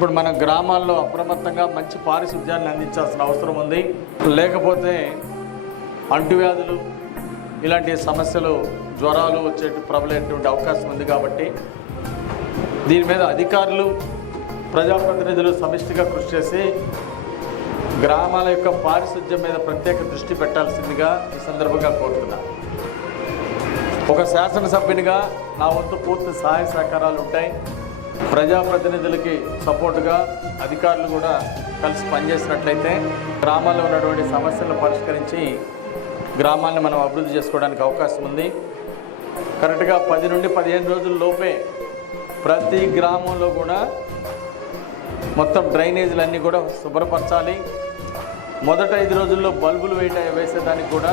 ఇప్పుడు మన గ్రామాల్లో అప్రమత్తంగా మంచి పారిశుద్ధ్యాన్ని అందించాల్సిన అవసరం ఉంది. లేకపోతే అంటువ్యాధులు ఇలాంటి సమస్యలు జ్వరాలు వచ్చే ప్రబలేటువంటి అవకాశం ఉంది కాబట్టి దీని మీద అధికారులు ప్రజాప్రతినిధులు సమిష్టిగా కృషి చేసి గ్రామాల యొక్క పారిశుద్ధ్యం మీద ప్రత్యేక దృష్టి పెట్టాల్సిందిగా ఈ సందర్భంగా కోరుతున్నాను ఒక శాసనసభ్యునిగా నా వంతు పూర్తి సహాయ సహకారాలు ఉంటాయి. ప్రజాప్రతినిధులకి సపోర్టుగా అధికారులు కూడా కలిసి పనిచేసినట్లయితే గ్రామాల్లో ఉన్నటువంటి సమస్యలను పరిష్కరించి గ్రామాన్ని మనం అభివృద్ధి చేసుకోవడానికి అవకాశం ఉంది. కరెక్ట్గా పది నుండి పదిహేను రోజుల లోపే ప్రతి గ్రామంలో కూడా మొత్తం డ్రైనేజీలు అన్నీ కూడా శుభ్రపరచాలి. మొదట ఐదు రోజుల్లో బల్బులు వేయట వేసేదానికి కూడా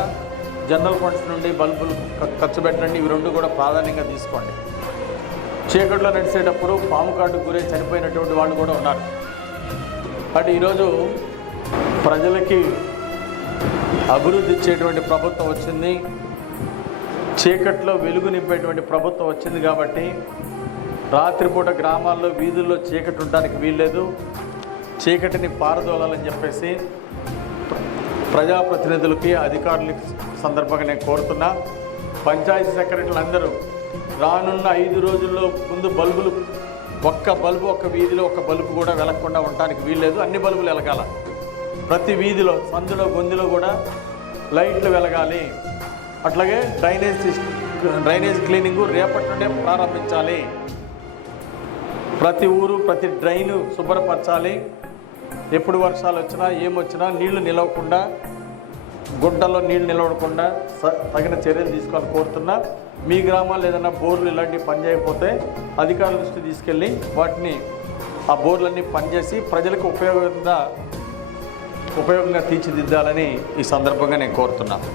జనరల్ ఫండ్స్ నుండి బల్బులు ఖర్చు పెట్టండి ఇవి రెండు కూడా ప్రాధాన్యంగా తీసుకోండి. చీకట్లో నడిచేటప్పుడు పాము కాటు గురై చనిపోయినటువంటి వాళ్ళు కూడా ఉన్నారు. కాబట్టి ఈరోజు ప్రజలకి అభివృద్ధి ఇచ్చేటువంటి ప్రభుత్వం వచ్చింది. చీకట్లో వెలుగు నింపేటువంటి ప్రభుత్వం వచ్చింది కాబట్టి రాత్రిపూట గ్రామాల్లో వీధుల్లో చీకటి ఉండడానికి వీల్లేదు. చీకటిని పారదోలాలని చెప్పేసి ప్రజాప్రతినిధులకి అధికారులకి సందర్భంగా నేను కోరుతున్నా పంచాయతీ సెక్రటరీలు అందరూ రానున్న ఐదు రోజుల్లో ముందు బల్బులు ఒక్క బల్బు ఒక్క వీధిలో ఒక్క బల్బు కూడా వెలగకుండా ఉండడానికి వీల్లేదు. అన్ని బల్బులు వెలగాల. ప్రతి వీధిలో సందులో గొంతులో కూడా లైట్లు వెలగాలి. అట్లాగే డ్రైనేజ్ సిస్టమ్ డ్రైనేజ్ క్లీనింగ్ రేపటి నుండే ప్రారంభించాలి. ప్రతి ఊరు ప్రతి డ్రైను శుభ్రపరచాలి. ఎప్పుడు వర్షాలు వచ్చినా ఏమొచ్చినా నీళ్ళు నిలవకుండా గుంటల్లో నీళ్ళు నిలవకుండా స- తగిన చర్యలు తీసుకోవాలని కోరుతున్నా. మీ గ్రామాల్లో ఏదైనా బోర్లు ఇలాంటివి పనిచేయకపోతే అధికారుల దృష్టి తీసుకెళ్ళి వాటిని ఆ బోర్లన్నీ పనిచేసి ప్రజలకు ఉపయోగంగా ఉపయోగంగా తీర్చిదిద్దాలని ఈ సందర్భంగా నేను కోరుతున్నాను